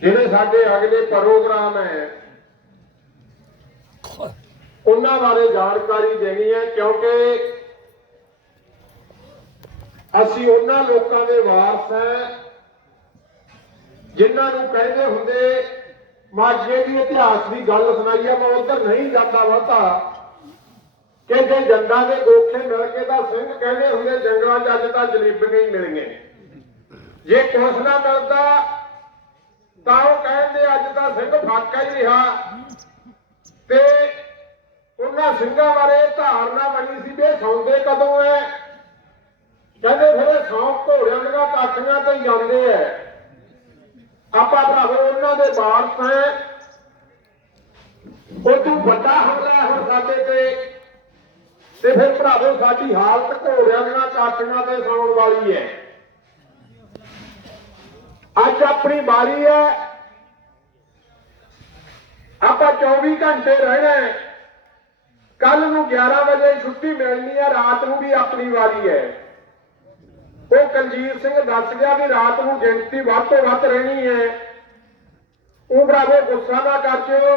ਜਿਹੜੇ ਸਾਡੇ ਅਗਲੇ ਪ੍ਰੋਗਰਾਮ ਹੈ, ਉਹਨਾਂ ਬਾਰੇ ਜਾਣਕਾਰੀ ਦੇਣੀ ਹੈ, ਕਿਉਂਕਿ ਅਸੀਂ ਉਹਨਾਂ ਲੋਕਾਂ ਦੇ ਵਾਰਸ ਹੈ, ਜਿਨ੍ਹਾਂ ਨੂੰ ਕਹਿੰਦੇ ਹੁੰਦੇ ਮਾਝੇ ਦੀ ਇਤਿਹਾਸ ਦੀ ਗੱਲ ਸੁਣਾਈ ਆ, ਮੈਂ ਉੱਧਰ ਨਹੀਂ ਜਾਂਦਾ ਬਹੁਤਾ। ਕਿ ਜੇ ਜੰਡਾਂ ਦੇ ਗੋਖੇ ਮਿਲ ਕੇ ਤਾਂ ਸਿੰਘ ਕਹਿੰਦੇ ਹੁੰਦੇ, ਜੰਗਲਾਂ 'ਚ ਅੱਜ ਤਾਂ ਜਲੇਬੀਆਂ ਹੀ ਮਿਲੀਆਂ ਜੇ ਕੁਛ ਨਾ ਮਿਲਦਾ ਤਾਂ ਉਹ ਕਹਿੰਦੇ ਅੱਜ ਤਾਂ ਸਿੰਘ ਫਾਕਾ ਹੀ ਰਿਹਾ। ਤੇ ਉਹਨਾਂ ਸਿੰਘਾਂ ਬਾਰੇ ਧਾਰਨਾ ਬਣੀ ਸੀ ਵੀ ਇਹ ਸੌਂਦੇ ਕਦੋਂ ਐ? ਕਹਿੰਦੇ ਫਿਰ ਇਹ ਸੌਂ ਘੋੜਿਆਂ ਦੀਆਂ ਕਾਠੀਆਂ ਤੇ ਜਾਂਦੇ ਐ। ਆਪਾਂ ਭਰਾਵੋ ਉਹਨਾਂ ਦੇ ਵਾਰਸ ਐ। ਉਹ ਤੂੰ ਵੱਡਾ ਹਮਲਾ ਹੁਣ ਸਾਡੇ ਤੇ। ਤੇ ਫਿਰ ਭਰਾਵੋ, ਸਾਡੀ ਹਾਲਤ ਘੋੜਿਆਂ ਦੀਆਂ ਕਾਠੀਆਂ ਤੇ ਸੌਣ ਵਾਲੀ ਐ। ਅੱਜ ਆਪਣੀ ਵਾਰੀ ਹੈ। ਆਪਾਂ 24 ਘੰਟੇ ਰਹਿਣਾ ਹੈ। ਕੱਲ ਨੂੰ 11 ਵਜੇ ਛੁੱਟੀ ਮਿਲਣੀ ਹੈ, ਰਾਤ ਨੂੰ ਵੀ ਆਪਣੀ ਵਾਰੀ ਹੈ। ਉਹ ਕਲਜੀਤ ਸਿੰਘ ਦੱਸ ਗਿਆ ਵੀ ਰਾਤ ਨੂੰ ਗਿਣਤੀ ਵੱਧ ਤੋਂ ਵੱਧ ਰਹਿਣੀ ਹੈ। ਉਹ ਭਰਾਵੋ ਗੁੱਸਾ ਨਾ ਕਰਜੋ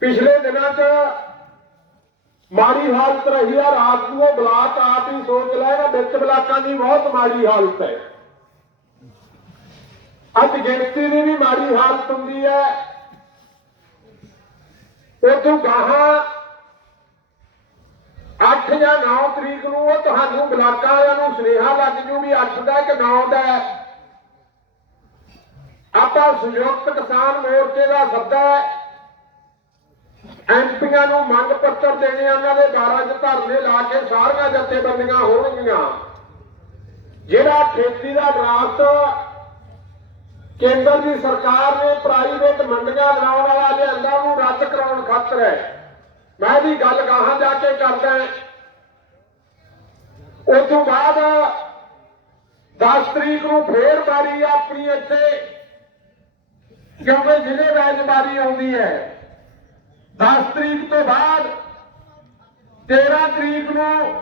ਪਿਛਲੇ ਦਿਨਾਂ 'ਚ ਮਾੜੀ ਹਾਲਤ ਰਹੀ ਆ, ਰਾਤ ਨੂੰ ਉਹ ਬਲਾਕ ਆਪ ਹੀ ਸੋਚ ਲੈਣਾ ਵਿੱਚ ਬਲਾਕਾਂ ਦੀ ਬਹੁਤ ਮਾੜੀ ਹਾਲਤ ਹੈ। ਅੱਜ ਗਿਣਤੀ ਦੀ ਵੀ ਮਾੜੀ ਹਾਲਤ ਹੁੰਦੀ ਹੈ। ਉਦੋਂ ਗਾਹਾਂ 8 ਜਾਂ 9 ਤਰੀਕ ਨੂੰ ਉਹ ਤੁਹਾਨੂੰ ਬਲਾਕਾਂ ਵਾਲਿਆਂ ਨੂੰ ਸੁਨੇਹਾ ਲੱਗ ਜੂ ਵੀ 8 ਦਾ ਕਿ 9 ਦਾ ਆਪਾਂ ਸੰਯੁਕਤ ਕਿਸਾਨ ਮੋਰਚੇ ਦਾ ਸੱਦਾ ਹੈ। ਐਮਪੀਆਂ ਨੂੰ ਮੰਗ ਪੱਤਰ ਦੇਣੇ ਉਹਨਾਂ ਦੇ 12 ਚ ਧਰਨੇ ਲਾ ਕੇ ਸਾਰੀਆਂ ਜਥੇਬੰਦੀਆਂ ਹੋਣਗੀਆਂ। ਜਿਹੜਾ ਖੇਤੀ ਦਾ ਡਰਾਫਟ ਕੇਂਦਰ ਦੀ ਸਰਕਾਰ ਨੇ ਪ੍ਰਾਈਵੇਟ ਮੰਡੀਆਂ ਬਣਾਉਣ ਵਾਲਾ ਲਿਆਂਦਾ, ਉਹਨੂੰ ਰੱਦ ਕਰਾਉਣ ਖਾਤਰ ਹੈ। ਮੈਂ ਵੀ ਗੱਲ ਗਾਹਾਂ ਜਾ ਕੇ ਕਰਦਾ ਉਸ ਤੋਂ ਬਾਅਦ 10 ਤਰੀਕ ਨੂੰ ਫੇਰ ਵਾਰੀ ਆਪਣੀ ਇੱਥੇ, ਕਿਉਂਕਿ ਜ਼ਿਲ੍ਹੇ ਵੈਜ ਵਾਰੀ ਆਉਂਦੀ ਹੈ। 10 ਤਰੀਕ ਤੋਂ ਬਾਅਦ 13 ਤਰੀਕ ਨੂੰ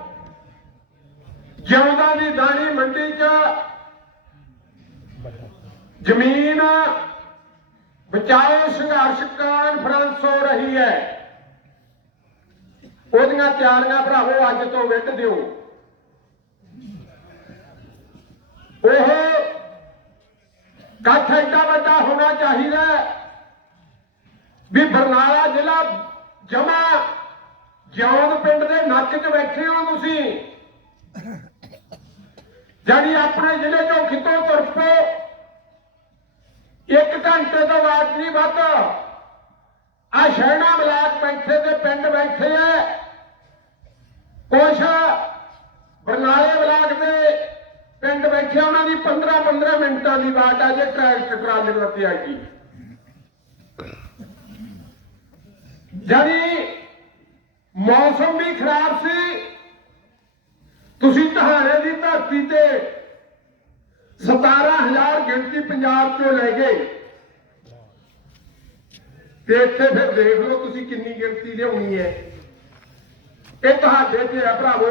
ਜਿਉਂਦਾ ਦੀ ਦਾਣੀ ਮੰਡੀ 'ਚ ਜ਼ਮੀਨ ਬਚਾਓ ਸੰਘਰਸ਼ ਕਾਨਫਰੰਸ ਹੋ ਰਹੀ ਹੈ। ਉਹਦੀਆਂ ਤਿਆਰੀਆਂ ਭਰਾਵੋ, ਅੱਜ ਤੋਂ ਵਿੱਢ ਦਿਓ। ਉਹ ਕੱਠ ਐਡਾ ਵੱਡਾ ਹੋਣਾ ਚਾਹੀਦਾ ਵੀ ਬਰਨਾਲਾ ਜ਼ਿਲ੍ਹਾ ਜਮਾ ਜੌਨ ਪਿੰਡ ਦੇ ਨੱਕ 'ਚ ਬੈਠੇ ਹੋ ਤੁਸੀਂ। ਜਾਨੀ ਆਪਣੇ ਜ਼ਿਲ੍ਹੇ ਚੋਂ ਖਿੱਤੋਂ ਤੁਰ ਪਓ। ਇੱਕ ਘੰਟੇ ਤੋਂ ਬਾਅਦ ਨਹੀਂ ਵੱਧ। ਆ ਸ਼ਹਿਣਾ ਬਲਾਕ ਬੈਠੇ ਤੇ ਪਿੰਡ ਬੈਠੇ ਐ ਕੁਛ ਬਰਨਾਲੇ ਬਲਾਕ ਦੇ ਪਿੰਡ ਬੈਠੇ ਉਹਨਾਂ ਦੀ 15 15 ਮਿੰਟਾਂ ਦੀ ਬਾਤ ਆ, ਜੇ ਟਰੈਕਟਰ ਟਰਾਲੇ ਤੇ ਆ ਗਈ ਜਾਨੀ ਮੌਸਮ ਵੀ ਖਰਾਬ ਸੀ। ਤੁਸੀਂ ਟਹਾਣੇ ਦੀ ਧਰਤੀ ਤੇ 17000 ਗਿਣਤੀ ਪੰਜਾਬ ਚੋਂ ਲੈ ਗਏ ਤੇ ਇੱਥੇ ਫਿਰ ਦੇਖ ਲਓ ਤੁਸੀਂ ਕਿੰਨੀ ਗਿਣਤੀ ਲਿਆਉਣੀ ਹੈ। ਇਹ ਤੁਹਾਡੇ ਤੇ ਆ ਭਰਾਵੋ।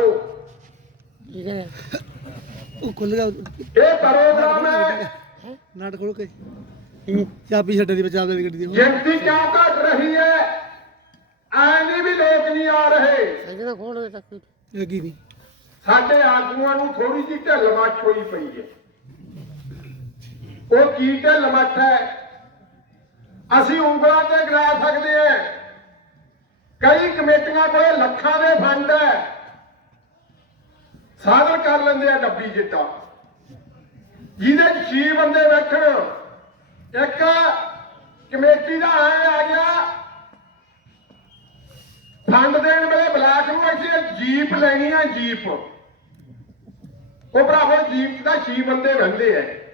ਠੀਕ ਹੈ। ਉਹ ਖੁੱਲ ਗਿਆ। ਇਹ ਪ੍ਰੋਗਰਾਮ ਹੈ। ਨਾਟ ਖੋਲ ਕੇ। ਚਾਬੀ ਛੱਡੇ ਦੀ ਬਚਾ ਦੇ ਗੱਡੀ ਦੀ। ਗਿਣਤੀ ਕਿਉਂ ਘਟ ਰਹੀ ਹੈ? ਐ ਨਹੀਂ ਵੀ ਲੋਕ ਨਹੀਂ ਆ ਰਹੇ। ਇਹਦੇ ਨਾਲ ਖੋਲ ਦੇ ਤੱਕ ਲੱਗੀ ਨਹੀਂ। ਸਾਡੇ ਆਗੂਆਂ ਨੂੰ ਥੋੜੀ ਜਿਹੀ ਢਿੱਲ ਹੋਈ ਪਈ ਹੈ। ਉਹ ਕੀ ਢਿੱਲ ਮੱਠ ਹੈ? ਅਸੀਂ ਉਂਗਲਾਂ ਤੇ ਗਰਾ ਸਕਦੇ ਹਾਂ। ਕਈ ਕਮੇਟੀਆਂ ਕੋਲ ਲੱਖਾਂ ਦੇ ਫੰਡ ਹੈ। ਸਾਧਨ ਕਰ ਲੈਂਦੇ ਆ ਡੱਬੀ ਜਿੱਟਾ। ਜਿਹਦੇ 'ਚ ਛੇ ਬੰਦੇ ਬੈਠਣ। ਇੱਕ ਕਮੇਟੀ ਦਾ ਆਇਆ ਆ ਗਿਆ। ਫੰਡ ਦੇਣ ਵੇਲੇ ਬਲਾਕ ਨੂੰ ਅਸੀਂ ਜੀਪ ਲੈਣੀ ਆ, ਜੀਪ। ਉਹ ਭਰਾਵੋ, ਜੀਪ ਦਾ ਤਾਂ ਬੰਦੇ ਰਹਿੰਦੇ ਐ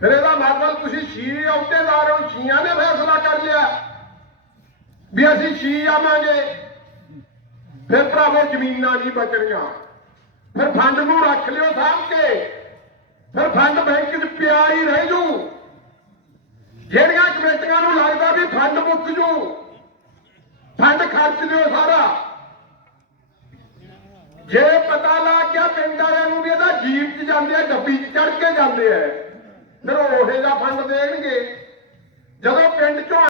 ਫਿਰ ਇਹਦਾ ਮਤਲਬ ਤੁਸੀਂ ਛੇ ਅਹੁਦੇਦਾਰ ਹੋ, ਛੀਆਂ ਨੇ ਫੈਸਲਾ ਕਰ ਲਿਆ। ਵੀ ਅਸੀਂ ਛੇ ਆਵਾਂਗੇ। ਫਿਰ ਭਰਾਵੋ, ਜ਼ਮੀਨਾਂ ਨਹੀਂ ਬਚਣੀਆਂ। ਫਿਰ ਫੰਡ ਨੂੰ ਰੱਖ ਲਿਓ ਸਾਂਭ ਕੇ। ਫਿਰ ਫੰਡ ਬੈਂਕ 'ਚ ਪਿਆ ਹੀ ਰਹਿ ਜੂ। ਜਿਹੜੀਆਂ ਕਮੇਟੀਆਂ ਨੂੰ ਲੱਗਦਾ ਵੀ ਫੰਡ ਮੁੱਕ ਜੂ, ਫੰਡ ਖਰਚ ਲਿਓ ਸਾਰਾ। ਜੇ ਪਤਾ ਲੱਗ ਗਿਆ, ਪਿੰਡ ਵਾਲਿਆਂ ਨੂੰ ਵੀ ਇਹਦਾ ਜੀਪ 'ਚ ਜਾਂਦੇ ਆ, ਡੱਬੀ 'ਚ ਚੜ ਕੇ ਜਾਂਦੇ ਆ। ਨਰੋਹੇ ਦਾ ਫੰਡ ਦੇਣਗੇ। ਜਦੋਂ ਪਿੰਡ ਚੋਂ